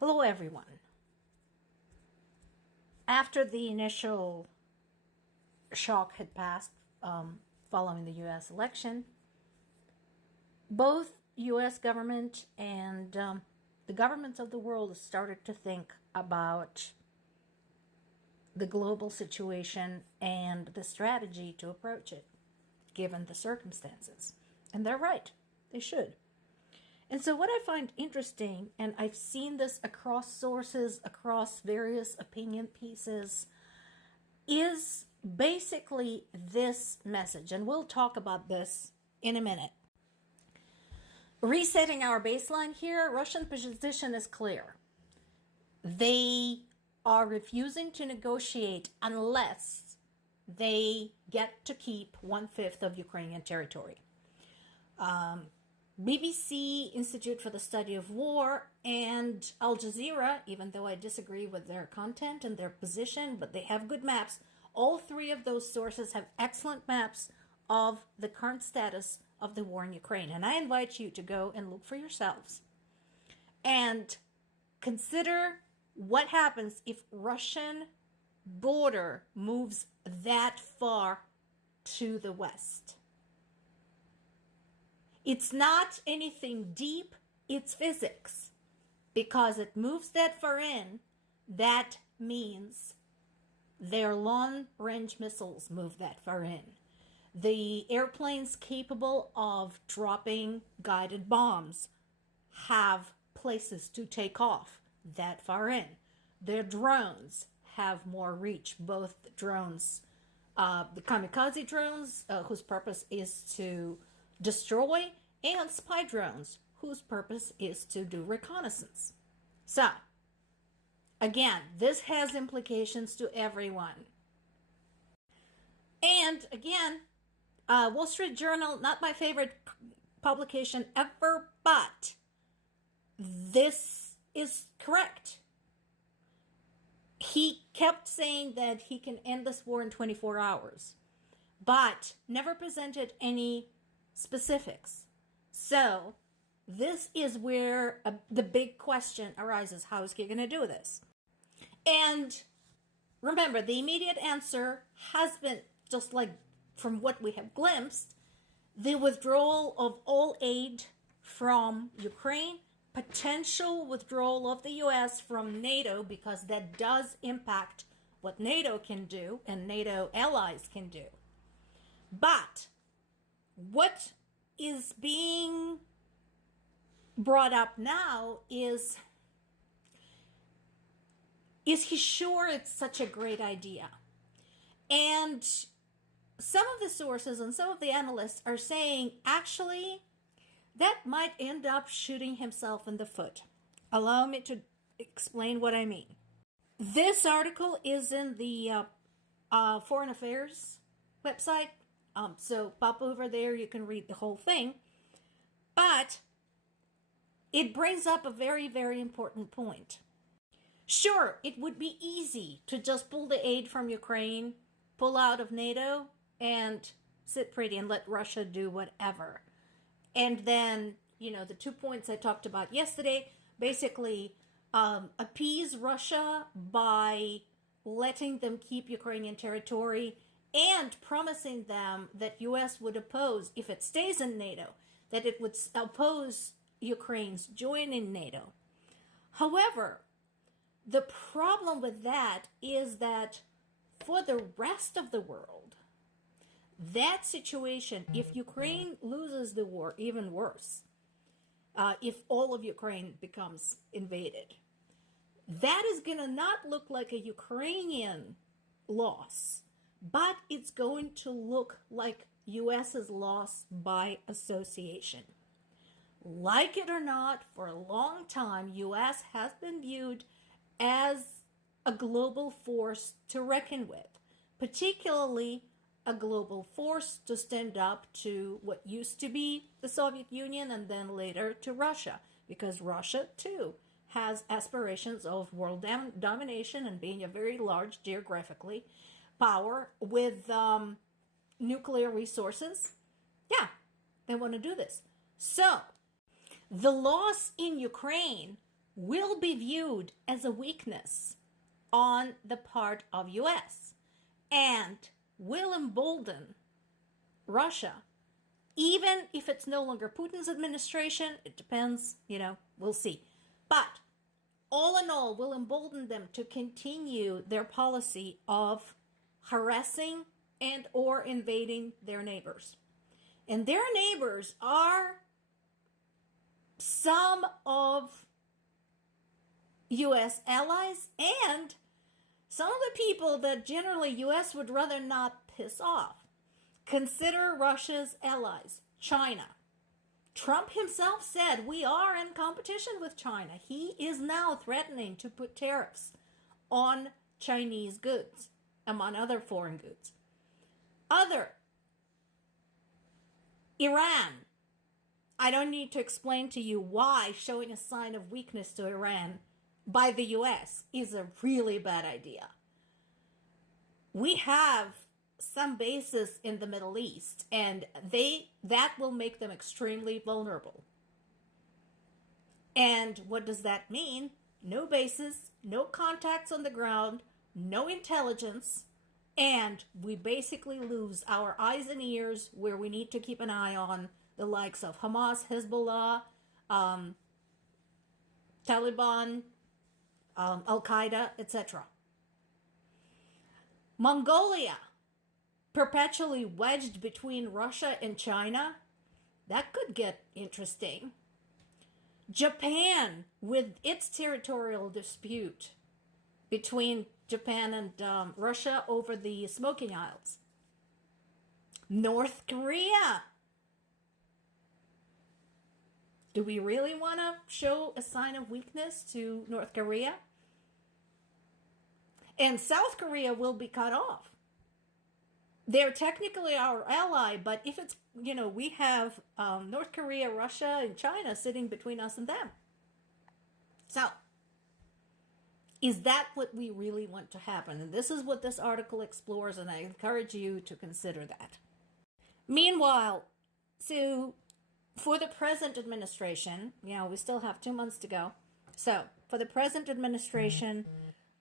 Hello, everyone. After the initial shock had passed following the U.S. election, both U.S. government and the governments of the world started to think about the global situation and the strategy to approach it, given the circumstances. And they're right. They should. And so what I find interesting, and I've seen this across sources, across various opinion pieces, is basically this message. And we'll talk about this in a minute. Resetting our baseline here, Russian position is clear. They are refusing to negotiate unless they get to keep 1/5 of Ukrainian territory. BBC, Institute for the Study of War, and Al Jazeera, even though I disagree with their content and their position, but they have good maps. All three of those sources have excellent maps of the current status of the war in Ukraine. And I invite you to go and look for yourselves and consider what happens if Russian border moves that far to the west. It's not anything deep, it's physics. Because it moves that far in, that means their long-range missiles move that far in. The airplanes capable of dropping guided bombs have places to take off that far in. Their drones have more reach, both drones, the kamikaze drones, whose purpose is to destroy, and spy drones, whose purpose is to do reconnaissance. So, again, this has implications to everyone. And again, Wall Street Journal, not my favorite publication ever, but this is correct. He kept saying that he can end this war in 24 hours, but never presented any specifics. So this is where the big question arises. How is he going to do this? And remember, the immediate answer has been, just like from what we have glimpsed, the withdrawal of all aid from Ukraine, potential withdrawal of the U.S. from NATO, because that does impact what NATO can do and NATO allies can do. But what is being brought up now is he sure it's such a great idea? And some of the sources and some of the analysts are saying, actually, that might end up shooting himself in the foot. Allow me to explain what I mean. This article is in the Foreign Affairs website. So pop over there, you can read the whole thing. But it brings up a very, very important point. Sure, it would be easy to just pull the aid from Ukraine, pull out of NATO, and sit pretty and let Russia do whatever. And then, the 2 points I talked about yesterday, basically appease Russia by letting them keep Ukrainian territory and promising them that U.S. would oppose, if it stays in NATO, that it would oppose Ukraine's joining NATO. However, the problem with that is that for the rest of the world, that situation, if Ukraine loses the war, even worse, if all of Ukraine becomes invaded, that is going to not look like a Ukrainian loss, but it's going to look like U.S.'s loss by association. Like it or not, for a long time, U.S. has been viewed as a global force to reckon with, particularly a global force to stand up to what used to be the Soviet Union and then later to Russia, because Russia, too, has aspirations of world domination and being a very large geographically power with nuclear resources. Yeah, they want to do this. So the loss in Ukraine will be viewed as a weakness on the part of US and will embolden Russia, even if it's no longer Putin's administration. It depends, we'll see. But all in all, will embolden them to continue their policy of harassing and or invading their neighbors. And their neighbors are some of US allies and some of the people that generally US would rather not piss off. Consider Russia's allies, China. Trump himself said we are in competition with China. He is now threatening to put tariffs on Chinese goods, among other foreign goods. Iran. I don't need to explain to you why showing a sign of weakness to Iran by the US is a really bad idea. We have some bases in the Middle East, and that will make them extremely vulnerable. And what does that mean? No bases, no contacts on the ground, no intelligence, and we basically lose our eyes and ears where we need to keep an eye on the likes of Hamas, Hezbollah, Taliban, Al-Qaeda, etc. Mongolia, perpetually wedged between Russia and China, that could get interesting. Japan, with its territorial dispute between Japan and Russia over the Smoking Isles. North Korea. Do we really want to show a sign of weakness to North Korea? And South Korea will be cut off. They're technically our ally, but if it's, we have North Korea, Russia, and China sitting between us and them. So, is that what we really want to happen? And this is what this article explores, and I encourage you to consider that. Meanwhile, so for the present administration, we still have 2 months to go. So, for the present administration,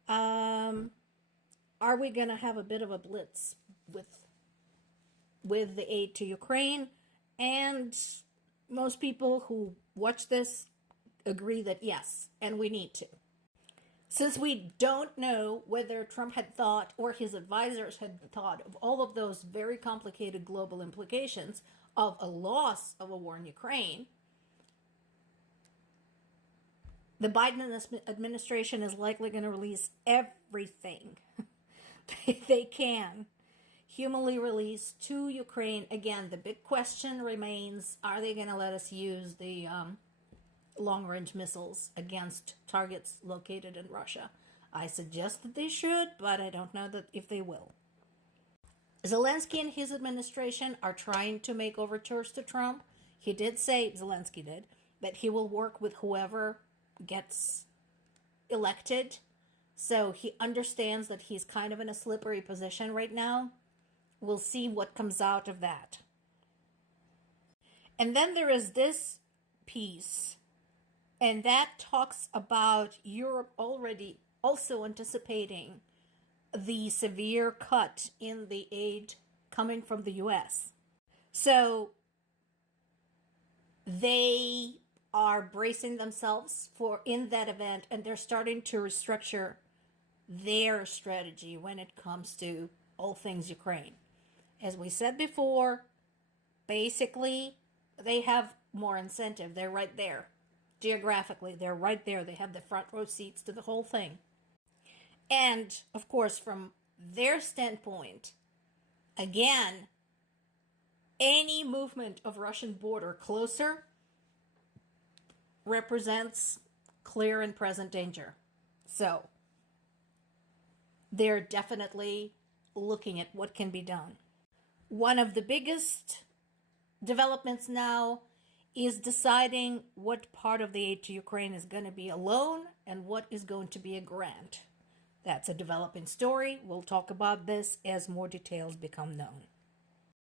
are we going to have a bit of a blitz with the aid to Ukraine? And most people who watch this agree that yes, and we need to. Since we don't know whether Trump had thought or his advisors had thought of all of those very complicated global implications of a loss of a war in Ukraine, the Biden administration is likely going to release everything they can humanly release to Ukraine. Again, the big question remains, are they going to let us use the long-range missiles against targets located in Russia? I suggest that they should, but I don't know that if they will. Zelensky and his administration are trying to make overtures to Trump. He did say, Zelensky did, that he will work with whoever gets elected. So he understands that he's kind of in a slippery position right now. We'll see what comes out of that. And then there is this piece, and that talks about Europe already also anticipating the severe cut in the aid coming from the US. So they are bracing themselves for in that event, and they're starting to restructure their strategy when it comes to all things Ukraine. As we said before, basically they have more incentive. They're right there. Geographically, they're right there. They have the front row seats to the whole thing. And, of course, from their standpoint, again, any movement of Russian border closer represents clear and present danger. So, they're definitely looking at what can be done. One of the biggest developments now is deciding what part of the aid to Ukraine is going to be a loan and what is going to be a grant. That's a developing story. We'll talk about this as more details become known.